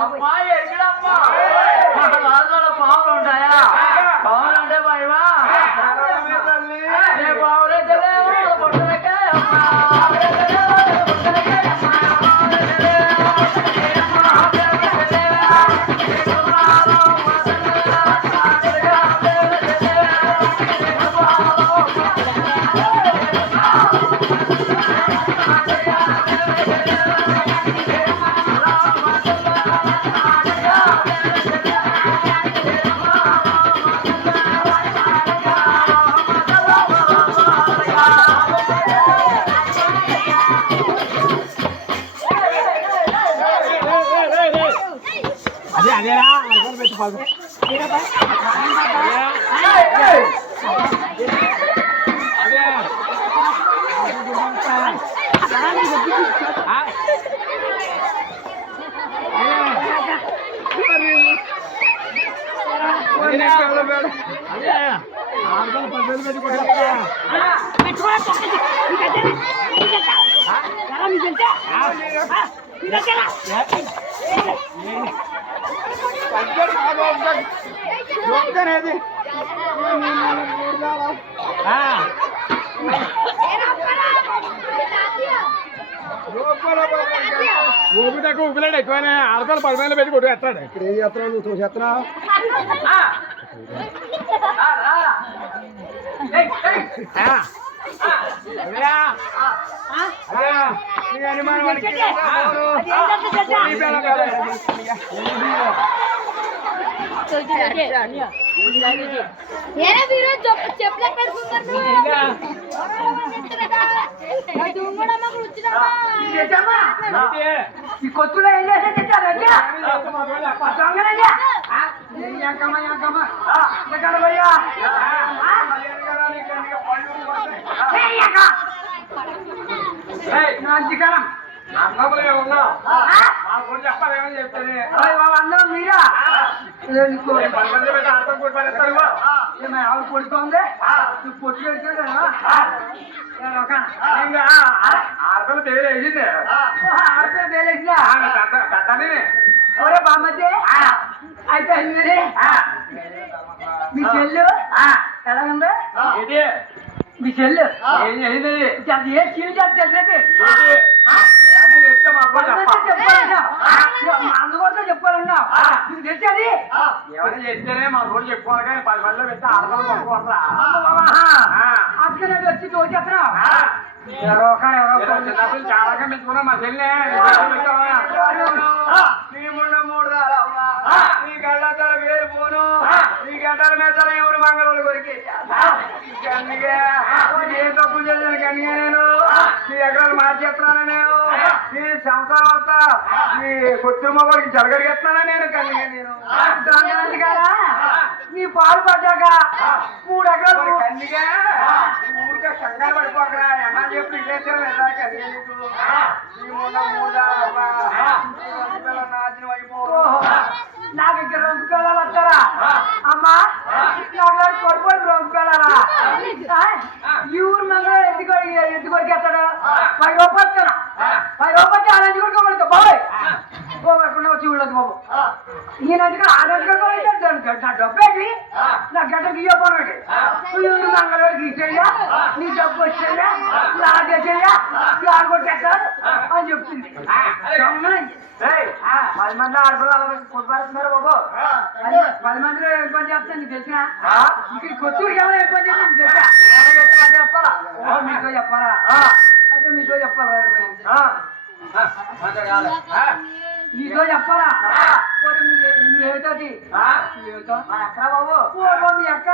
అమ్మాయి ఎక్కడమ్మా రాజుల పాములు ఉంటాయా? పాములు అంటే భయమా? పాములే తెలియదు పొట్టలకే అదేరా అర్థం పెట్టుకోవాలి. ఊపిటకు ఊపిలాడు ఎక్కువనే ఆడతాడు 10 మంది పెట్టి కొట్టు ఎత్తాడు. ఇక్కడ ఏం చేస్తున్నావు? నువ్వు చూసేస్తున్నా కొత్తలో ఏం చేసేది అందరం మీరా ఆవిడ కొడుతోంది నువ్వు పొట్టు పెడితే ఆడపిల్ల పేరేసింది. ఆడపిల్ల పేరేసిందా? ఒరే బామ్మతే అయితే మీ చెల్లు ఎలా ఉంది? మీ చెల్లు ఏం చేసింది? ఏ చీలు చేసి తెలిసేది అందుకోసం చెప్పుకోవాలన్నావు. నీకు తెలిసేది ఎవరు చెప్తేనే మా రోజు చెప్పుకోవాలి కానీ 10 మందిలో పెట్టి ఆడపిల్ల చెప్పుకోవాలా? అక్కడికి వచ్చి తోచేస్తున్నావు. చిన్నప్పుడు చాలా పెంచుకున్నా మా చెల్లె నీ గడ్డ వేరు పోను నీ గడ్డల మీద ఎవరు మంగళూరు కొరికి ఏ తప్పు చేశాను కనిగా నేను నీ ఎకరాలు మార్చేస్తున్నాను నేను నీ సంసారం అంతా నీ కొత్త మొగడికి జరగడిగేస్తున్నానా నేను కనిగా నేను కదా నీ పాలు పడ్డాక 3 ఎకరాలు కన్నిగా ఊరికే కంగారు పడిపోకరా ఎన్నా చెప్పి ఇల్లేసారు ఎలా కనిగా నాశనం అయిపో నాకు ఇక్కడ 2 పిల్లలు వస్తారా అమ్మా? నాకు కొడుకోండి 2 పిల్లలా? ఈ ఊరు మంగళ ఎందుకు కొరికేస్తాడు? 10 రూపాయలు ఇస్తాను. 10 రూపాయలు ఆనంది కొడుకోబడుతా బాబాయ్ పోకుండా వచ్చి ఉండదు బాబు. ఈయనందుకు ఆనందం నా డబ్బేది నా గడ్డకి ఇవ్వబోనండి. ఈ ఊరు మంగళవాడికి ఇచ్చేయ్యా నీ డబ్బు వచ్చేయ్యా లాగేసేయ్యా లాగొట్టేస్తాడు అని చెప్తుంది. 10 మంది ఆడపిల్లలు కొట్టుపడుతున్నారు బాబు. 10 మందిలో ఏ పని చేస్తాను నీకు తెలిసిన? ఇక్కడ కొత్తూరుకి ఎవరు ఏ పని చేస్తాను నీకు తెలుసా? చెప్పాలా? మీతో చెప్పాలా? అయితే మీతో చెప్పాలా? నీతో చెప్పాలా? ఏమిటది ఎక్కడ బాబు? మీ అక్క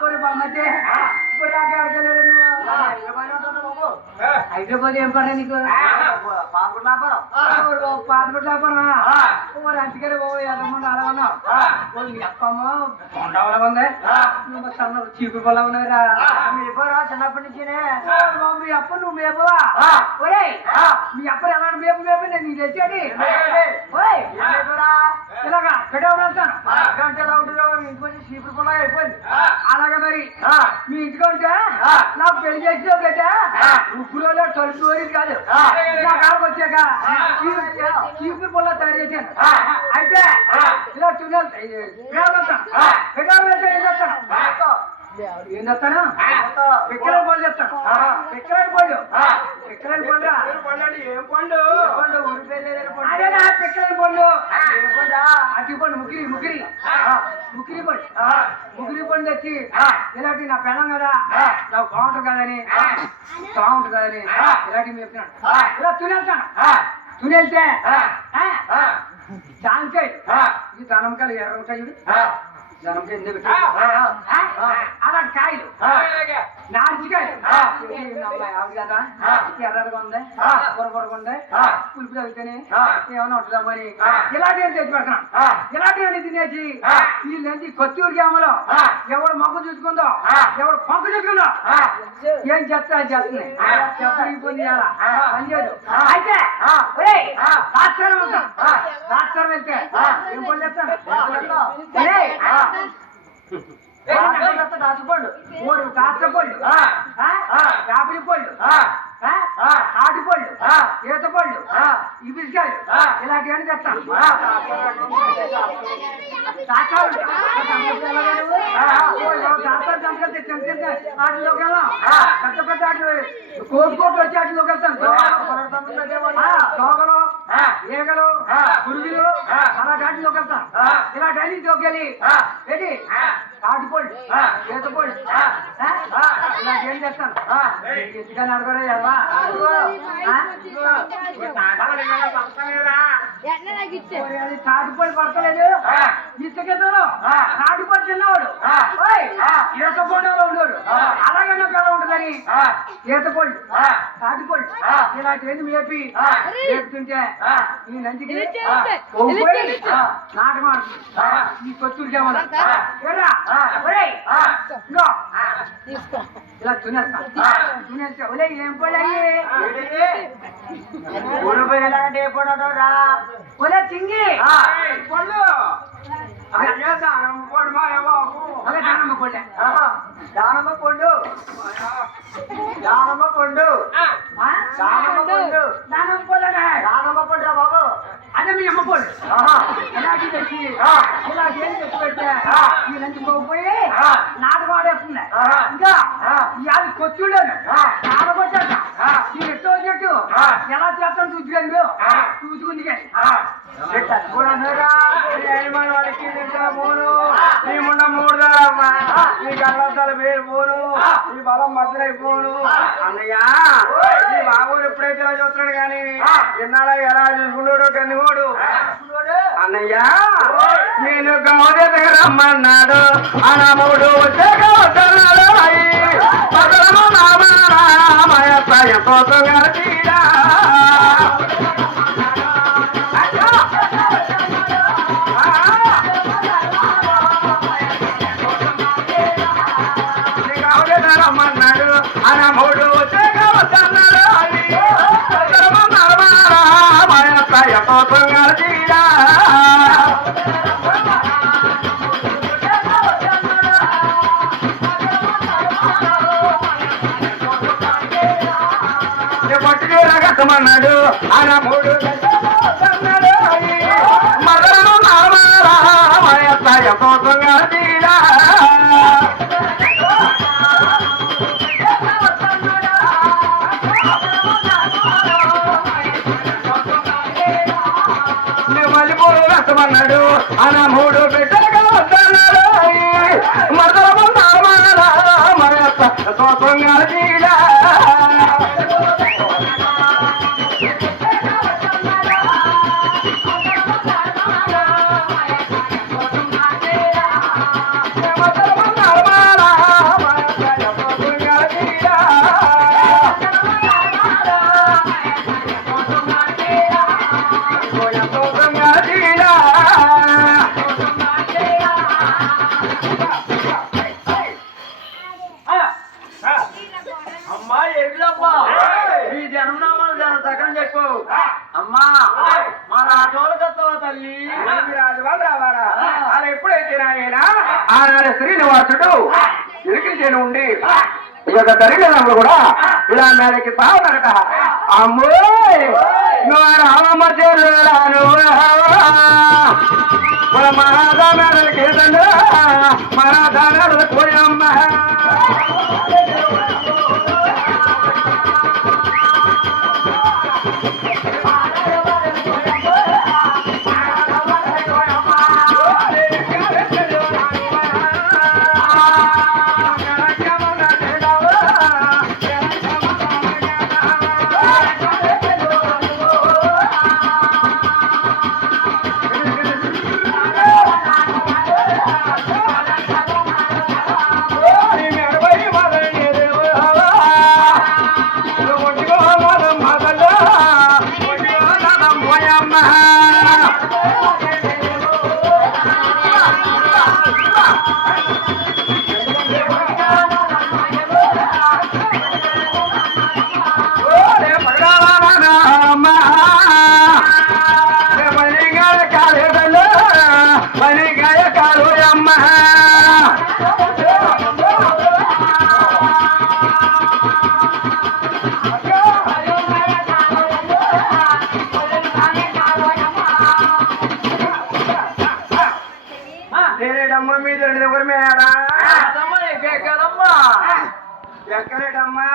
కొన్ని బామ్మతే ఇప్పుడు అక్క అడగలేడు నువ్వు. హైదరాబాద్ ఏం పడా నీకు? పాతగుడ్ల వ్యాపారమా? మరి అంతకనే బాబు ఎదమంది అడగన్నావు. మీ అక్కమ్మ కొండవలా ఉంది, నువ్వు సన్న చీపురు పొలా ఉన్నాయిరా. మేపోరా చిన్నప్పటి నుంచినే మీ అప్ప నువ్వు మేపవా? ఒరే మీ అప్ప ఎలాంటి మేపు మేపు నేను నీకు తెచ్చాడు ఇలాగా పెట్టాను గంటలా ఉంటుందో ఇంటికొచ్చి చీపురు పొలా అయిపోయింది. అలాగే మరి మీ ఇంటికి ఉంటే నాకు పెళ్లి చేసి పెట్టా ముగ్గురులో తలుపు దూరేది కాదు నా కాలకు వచ్చాక చీపురు పొల్ల తయారు చేశాను అయితే ఇలా చున్నాను ఏం చేస్తాను పిక్కలని పళ్ళు చెప్తాను పిక్కలని పళ్ళు పిక్కలని పండు ఏం పండు అదేనా పిక్కలని పండు అట్టి పండు ముగిరి ముగిరి ముగిరి పండు ముగిరి పండు తెచ్చి ఇలాంటి నా పెళ్ళం కదా నాకు బాగుంటుంది కదని బాగుంటుంది కదని ఇలాంటివి చెప్తున్నాను ఇలా తునేస్తాను తునేస్తే జాంకాయ ఈ దానంకాయలు ఎర్ర ఉంటాయి దానంకాయ ఎందుకు అలాంటి కాయలు నార్చికాయలు ఆవిడ కదా ఎర్రగా ఉంది పొరపొరగా ఉంది పులుపు తగ్గితేనే ఏమైనా ఉంటుందామని ఇలాంటివి తెచ్చి పెడతాను ఇలాంటివన్నీ తినేసి వీళ్ళంటి కొత్తూరు గ్రామంలో ఎవడు మొక్క చూసుకుందో ఎవడు పంపు చూసుకుందో ఏం చెప్తా అది చేస్తుంది చెప్పని పనిచేయదు అయితే రాష్ట్రం వెళ్తాం రాష్ట్రం వెళ్తే ఏం పని చేస్తాను దాచిపండు 3 దాచపళ్ళు యాపిలి పళ్ళు ఆటిపళ్ళు ఈతపళ్ళు ఇబిస్కాయలు ఇలాంటివన్నీ తెస్తాను వాటిలోకి వెళ్ళాం పెద్ద పెద్ద కోట్లు వచ్చి వాటిలోకి వెళ్తాను దోగలు ఈగలు పురుగులు అలాంటి వాటిలోకి వెళ్తాను ఇలాంటి తోకెళ్ళి ఏంటి తాటిపళ్ళు ఈతపళ్ళు ఇలాంటి ఏం చేస్తాను ఇసుక నడగడే ఎలా తాటిపళ్ళు పడతలేదు ఇసుకెళ్తాను తాటిపళ్ళు తిన్నవాడు ఈతపళ్ళలో ఉండేవాడు అలాగే నాకు ఉంటుందని ఈతపళ్ళు తాటిపళ్ళు ఇలాంటివన్నీ మేపి మేపుతుంటే ఈ నందికి నాటకం ఈ కొత్తూరుకే ఇలా తునేస్తా తునేస్తే ఒలే ఏం పళ్ళయ్యి ఊడిపోయేలాంటి ఏ పడో రా ఒలే చింగి పళ్ళు దానమ్మ పండు దానమ్మ పండు దానమ్మ పండు దానమ్మ పండు దానమ్మ పండు దానమ్మ పండునే దానమ్మ పండు రా బాబు అదే మీ అమ్మ పండు ఇలాంటి తెచ్చి ఇలాంటి ఏం తెచ్చి పెట్టా ఈ లంచి పోయి నాటకం ఆడేస్తుంది ఇంకా అది కొచ్చుండను నాటకొచ్చాక ఈ ఎట్టో వచ్చినట్టు ఎలా చేస్తాను చూసుకోండి చూసుకుంది కానీ వాడికి పోను నీ ముండ 3 దారమ్మా నీ కళ్ళద్దాలు వేరు పోను ఈ బలం మధ్యలైపోను అన్నయ్య నీ బాబు ఎప్పుడైతే ఇలా చూస్తున్నాడు కానీ ఎన్నాళ్ళ ఎలా చూసుకున్నాడు కన్నిగోడు అన్నయ్య నేను గౌడ దగ్గర రమ్మన్నాడు అనముడు వచ్చేస్తున్నాడు రమ్మన్నాడు అనముడు పట్టుకురాగట్టమన్నాడు అనముడు మదను నామారామయ్య కోపంగా తీరా మన్నాడు అనముడు బిడ్డగా వద్దన్నాడు మదము నామారామయ్య కోపంగా తీరా అమ్మా మన ఆటోలు కత్తవా తల్లి రాజువాళ్ళు రావాలా అలా ఎప్పుడైతే నాయన ఆనాడు శ్రీనివాసుడు ఇరికించేను ఉండి ఈ యొక్క దరిద్రంలో కూడా ఇలా మేడకి సాగుతారట. అమ్మో నువ్వు రామమ్మ చేరును మన మేడలకి మన దానాలు కోయమ్మ ఎక్కడమ్మా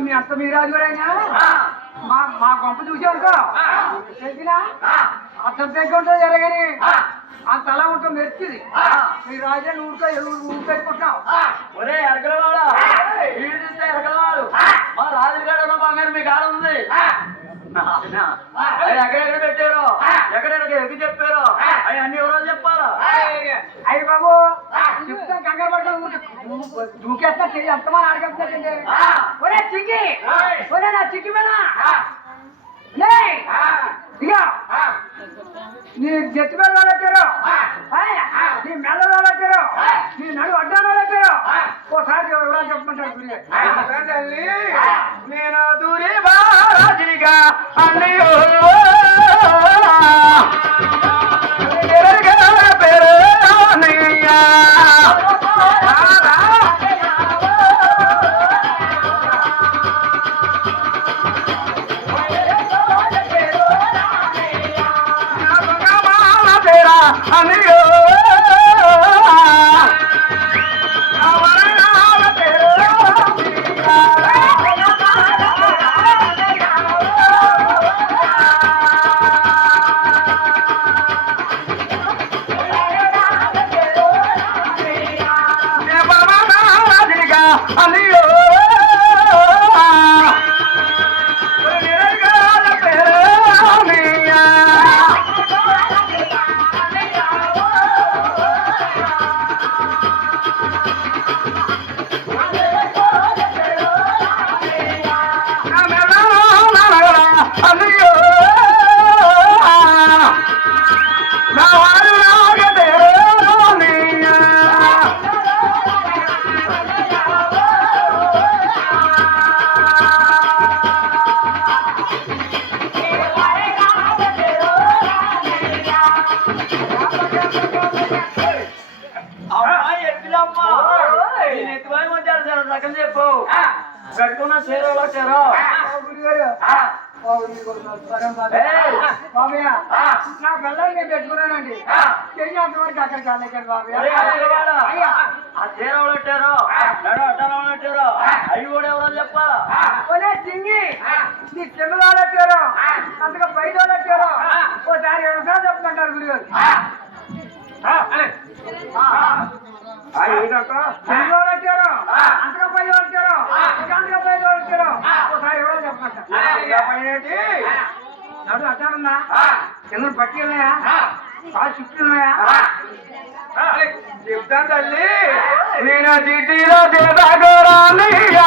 మీ అంత మీరాజు మా గొంప చూసానుకో తెలిసినా అర్థం తెగుంటుంది జరగని అంత అలా ఉంటుంది మెరిచింది మీ రాజా ఊరు పెట్టుకుంటున్నావు ఒరే ఎరగలవాడా వీడు చూస్తే ఎరగలవాడు మా రాజుగాడు బంగారు మీకు ఆడ ఉంది ఎక్కడెక్కడ పెట్టారో ఎక్కడెక్కడ ఎదుగు చెప్పారో అవి అన్ని ఎవరో చెప్పాలా అయ్యి బాబు చెప్తాను కంగారు పడ్డా దూకేస్తా చెయ్యి అంతమని అడగండి ఒరే చిక్కి ఒరే నా చిక్కి మీద ఇక నీ జట్టు మీద వాళ్ళెట్టారు నీ మెల్ల వాళ్ళెట్టారు నీ నడు అడ్డాను వాళ్ళెట్టారు ఓసారి ఎవరో చెప్పమంటారు నేను దూరి బారాజీగా అన్నయ్యో పేరు అన్నయ్యా అమ్మాయి ఎక్కిలమ్మా నేను ఎత్తుపోయి వచ్చాను సార్ సగం చెప్పు కట్టుకున్న చీరలో చీరో బాబయ్య నా పిల్లల్ని నేను పెట్టుకున్నానండి చెయ్యి అంతవరకు అక్కడికి వెళ్ళకండి బాబయ్య ఆ చీర పెట్టారో నడు అడ్డాలో పెట్టారో అవి కూడా ఎవరో చెప్పాలా ఒరే చింగి నీ చిన్నలో పెట్టారు అంతగా బయట పెట్టారు ఓసారి 2 సార్లు చెప్తుంటారు గురుగారు చిన్నలో పెట్టారు అంతగా బయట పెట్టారు అంతగా బయట పెట్టారు ఓసారి ఎవరో చెప్పమంటారు నడు అడ్డానుందా కింద పట్టి ఉన్నాయా కాలు చుట్టూ ఉన్నాయా చెప్తాను తల్లి నేను చిట్టిలో తినదాగోరా నేను